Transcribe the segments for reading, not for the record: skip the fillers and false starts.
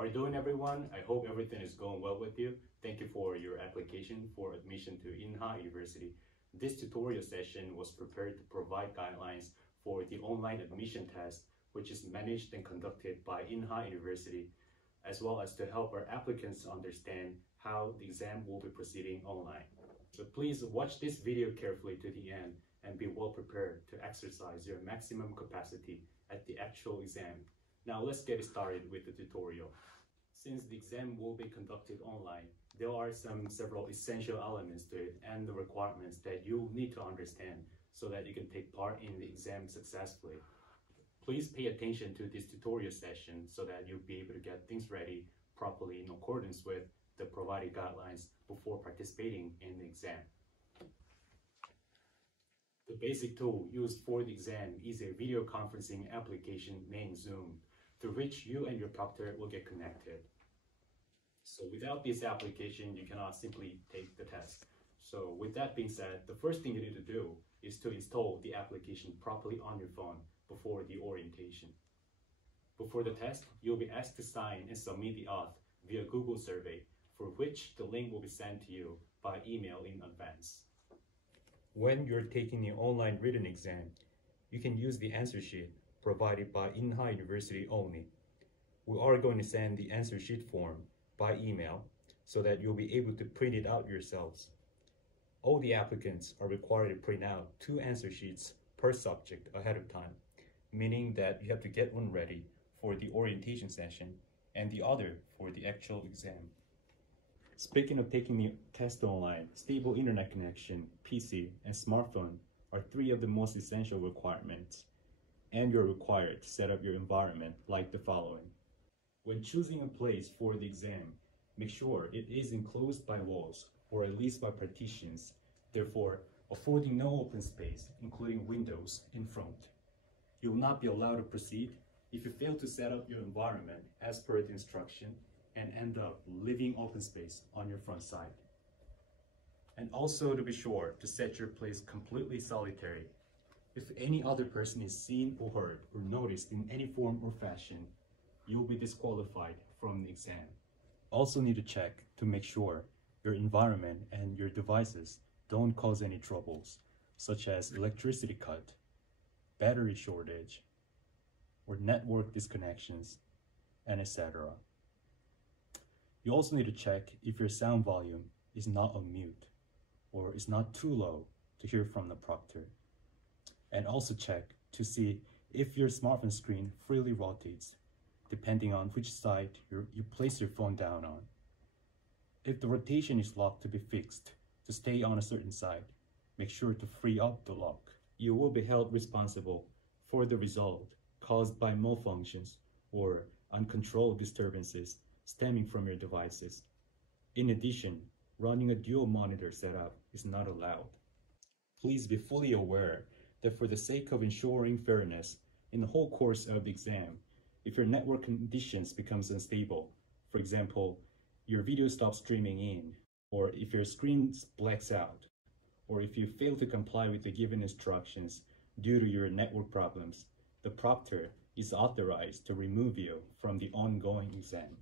are you doing, everyone? I hope everything is going well with you. Thank you for your application for admission to Inha University. This tutorial session was prepared to provide guidelines for the online admission test, which is managed and conducted by Inha University, as well as to help our applicants understand how the exam will be proceeding online. So please watch this video carefully to the end and be well prepared to exercise your maximum capacity at the actual exam. Now let's get started with the tutorial. Since the exam will be conducted online, there are several essential elements to it and the requirements that you'll need to understand so that you can take part in the exam successfully. Please pay attention to this tutorial session so that you'll be able to get things ready properly in accordance with the provided guidelines before participating in the exam. The basic tool used for the exam is a video conferencing application named Zoom, through which you and your proctor will get connected. So without this application, you cannot simply take the test. So with that being said, the first thing you need to do is to install the application properly on your phone before the orientation. Before the test, you'll be asked to sign and submit the auth via Google survey, for which the link will be sent to you by email in advance. When you're taking the online written exam, you can use the answer sheet provided by Inha University only. We are going to send the answer sheet form by email so that you'll be able to print it out yourselves. All the applicants are required to print out 2 answer sheets per subject ahead of time, meaning that you have to get one ready for the orientation session and the other for the actual exam. Speaking of taking the test online, stable internet connection, PC, and smartphone are 3 of the most essential requirements, and you're required to set up your environment like the following. When choosing a place for the exam, make sure it is enclosed by walls or at least by partitions, therefore affording no open space, including windows in front. You will not be allowed to proceed if you fail to set up your environment as per the instruction and end up leaving open space on your front side. And also to be sure to set your place completely solitary. If any other person is seen or heard or noticed in any form or fashion, you'll be disqualified from the exam. Also need to check to make sure your environment and your devices don't cause any troubles, such as electricity cut, battery shortage, or network disconnections, and etc. You also need to check if your sound volume is not on mute or is not too low to hear from the proctor. And also check to see if your smartphone screen freely rotates, depending on which side you place your phone down on. If the rotation is locked to be fixed to stay on a certain side, make sure to free up the lock. You will be held responsible for the result caused by malfunctions or uncontrolled disturbances stemming from your devices. In addition, running a dual monitor setup is not allowed. Please be fully aware that for the sake of ensuring fairness in the whole course of the exam, if your network conditions becomes unstable, for example, your video stops streaming in, or if your screen blacks out, or if you fail to comply with the given instructions due to your network problems, the proctor is authorized to remove you from the ongoing exam.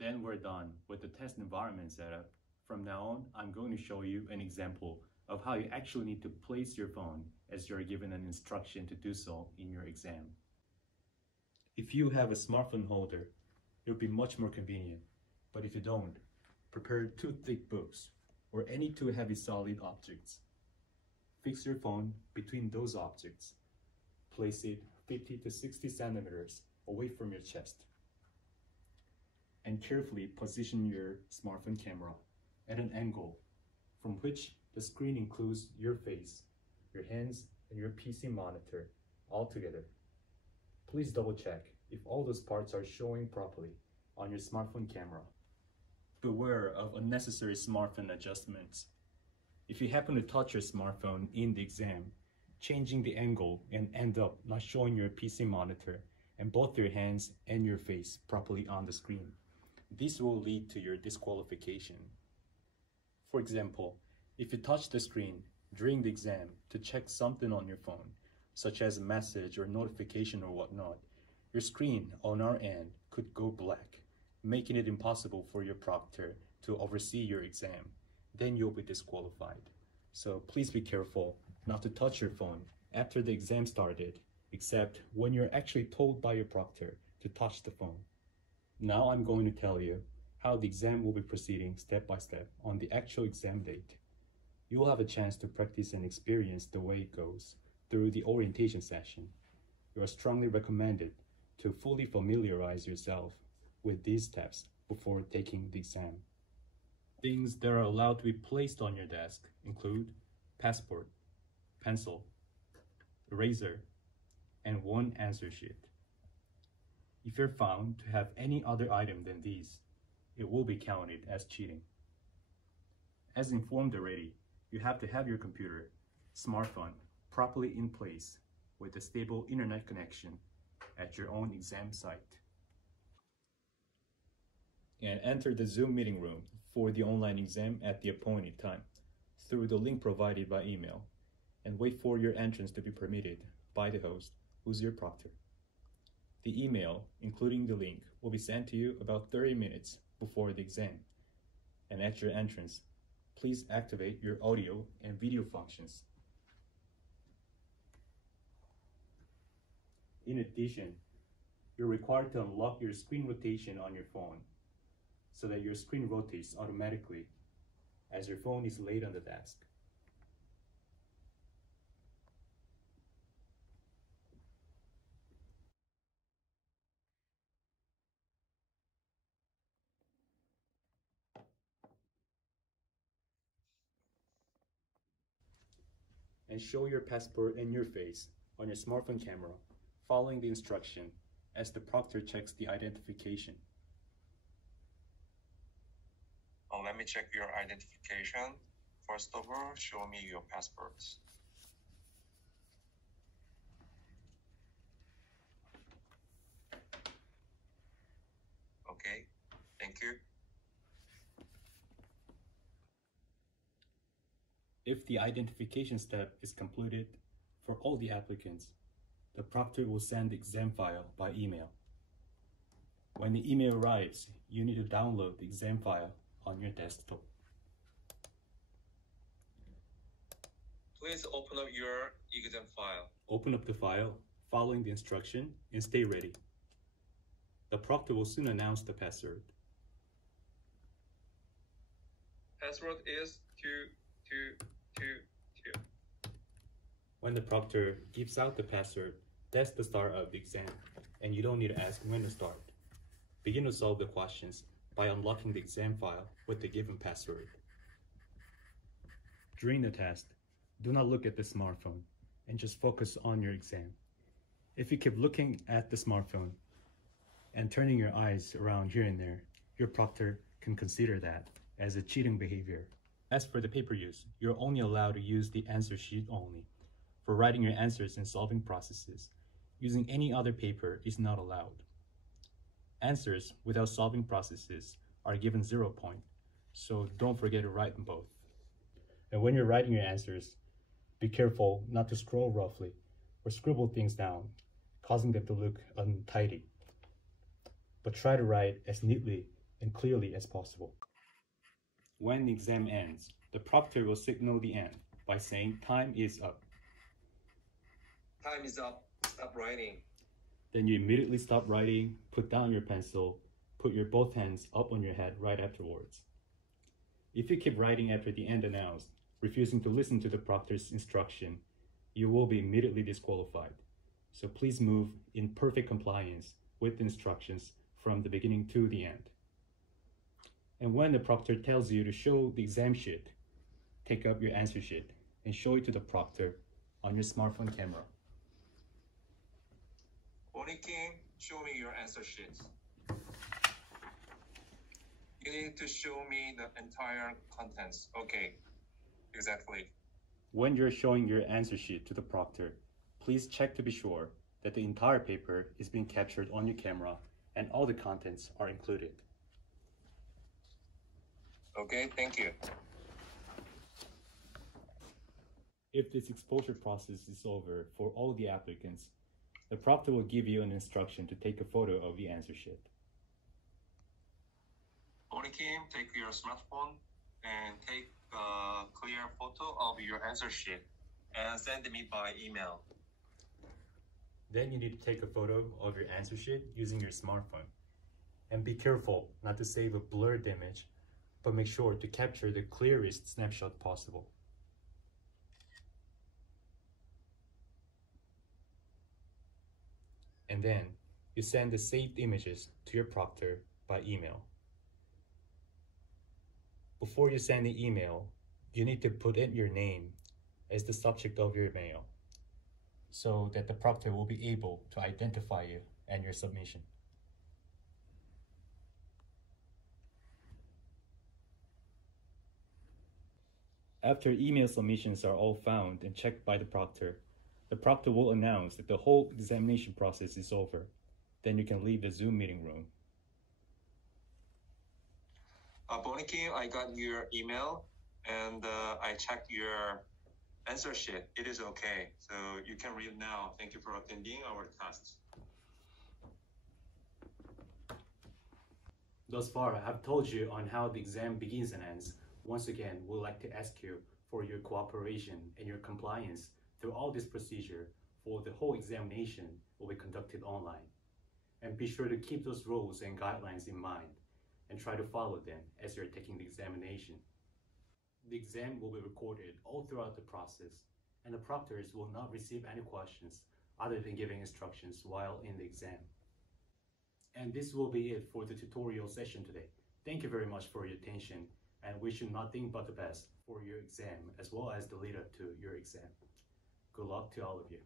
Then we're done with the test environment setup. From now on, I'm going to show you an example of how you actually need to place your phone as you're given an instruction to do so in your exam. If you have a smartphone holder, it would be much more convenient, but if you don't, prepare 2 thick books or any 2 heavy solid objects. Fix your phone between those objects. Place it 50 to 60 centimeters away from your chest. And carefully position your smartphone camera at an angle from which the screen includes your face, your hands, and your PC monitor all together. Please double check if all those parts are showing properly on your smartphone camera. Beware of unnecessary smartphone adjustments. If you happen to touch your smartphone in the exam, changing the angle and end up not showing your PC monitor and both your hands and your face properly on the screen, this will lead to your disqualification. For example, if you touch the screen during the exam to check something on your phone, such as a message or notification or whatnot, your screen on our end could go black, making it impossible for your proctor to oversee your exam. Then you'll be disqualified. So please be careful not to touch your phone after the exam started, except when you're actually told by your proctor to touch the phone. Now I'm going to tell you how the exam will be proceeding step by step on the actual exam date. You will have a chance to practice and experience the way it goes through the orientation session. You are strongly recommended to fully familiarize yourself with these steps before taking the exam. Things that are allowed to be placed on your desk include passport, pencil, eraser, and one answer sheet. If you're found to have any other item than these, it will be counted as cheating. As informed already, you have to have your computer, smartphone, properly in place with a stable internet connection at your own exam site. And enter the Zoom meeting room for the online exam at the appointed time through the link provided by email, and wait for your entrance to be permitted by the host, who's your proctor. The email, including the link, will be sent to you about 30 minutes before the exam. And at your entrance, please activate your audio and video functions. In addition, you're required to unlock your screen rotation on your phone so that your screen rotates automatically as your phone is laid on the desk. And show your passport and your face on your smartphone camera, following the instruction as the proctor checks the identification. Let me check your identification. First of all, show me your passports. Okay, thank you. If the identification step is completed for all the applicants, the proctor will send the exam file by email. When the email arrives, you need to download the exam file on your desktop. Please open up your exam file. Open up the file, following the instruction, and stay ready. The proctor will soon announce the password. Password is 2222. When the proctor gives out the password, that's the start of the exam, and you don't need to ask when to start. Begin to solve the questions by unlocking the exam file with the given password. During the test, do not look at the smartphone and just focus on your exam. If you keep looking at the smartphone and turning your eyes around here and there, your proctor can consider that as a cheating behavior. As for the paper use, you're only allowed to use the answer sheet only. For writing your answers and solving processes, using any other paper is not allowed. Answers without solving processes are given 0 point, so don't forget to write them both. And when you're writing your answers, be careful not to scroll roughly or scribble things down, causing them to look untidy. But try to write as neatly and clearly as possible. When the exam ends, the proctor will signal the end by saying time is up. Time is up. Stop writing. Then you immediately stop writing, put down your pencil, put your both hands up on your head right afterwards. If you keep writing after the end announced, refusing to listen to the proctor's instruction, you will be immediately disqualified. So please move in perfect compliance with the instructions from the beginning to the end. And when the proctor tells you to show the exam sheet, take up your answer sheet and show it to the proctor on your smartphone camera. Kim, show me your answer sheets. You need to show me the entire contents. Okay, exactly. When you're showing your answer sheet to the proctor, please check to be sure that the entire paper is being captured on your camera and all the contents are included. Okay, thank you. If this exposure process is over for all the applicants, the proctor will give you an instruction to take a photo of the answer sheet. Bonnie Kim, take your smartphone and take a clear photo of your answer sheet and send me by email. Then you need to take a photo of your answer sheet using your smartphone. And be careful not to save a blurred image, but make sure to capture the clearest snapshot possible. And then you send the saved images to your proctor by email. Before you send the email, you need to put in your name as the subject of your mail so that the proctor will be able to identify you and your submission. After email submissions are all found and checked by the proctor will announce that the whole examination process is over. Then you can leave the Zoom meeting room. Bonnie Kim, I got your email and I checked your answer sheet. It is okay. So you can read now. Thank you for attending our test. Thus far, I've told you on how the exam begins and ends. Once again, we'd like to ask you for your cooperation and your compliance through all this procedure, for the whole examination will be conducted online. And be sure to keep those rules and guidelines in mind and try to follow them as you're taking the examination. The exam will be recorded all throughout the process, and the proctors will not receive any questions other than giving instructions while in the exam. And this will be it for the tutorial session today. Thank you very much for your attention and wish you nothing but the best for your exam as well as the lead up to your exam. Good luck to all of you.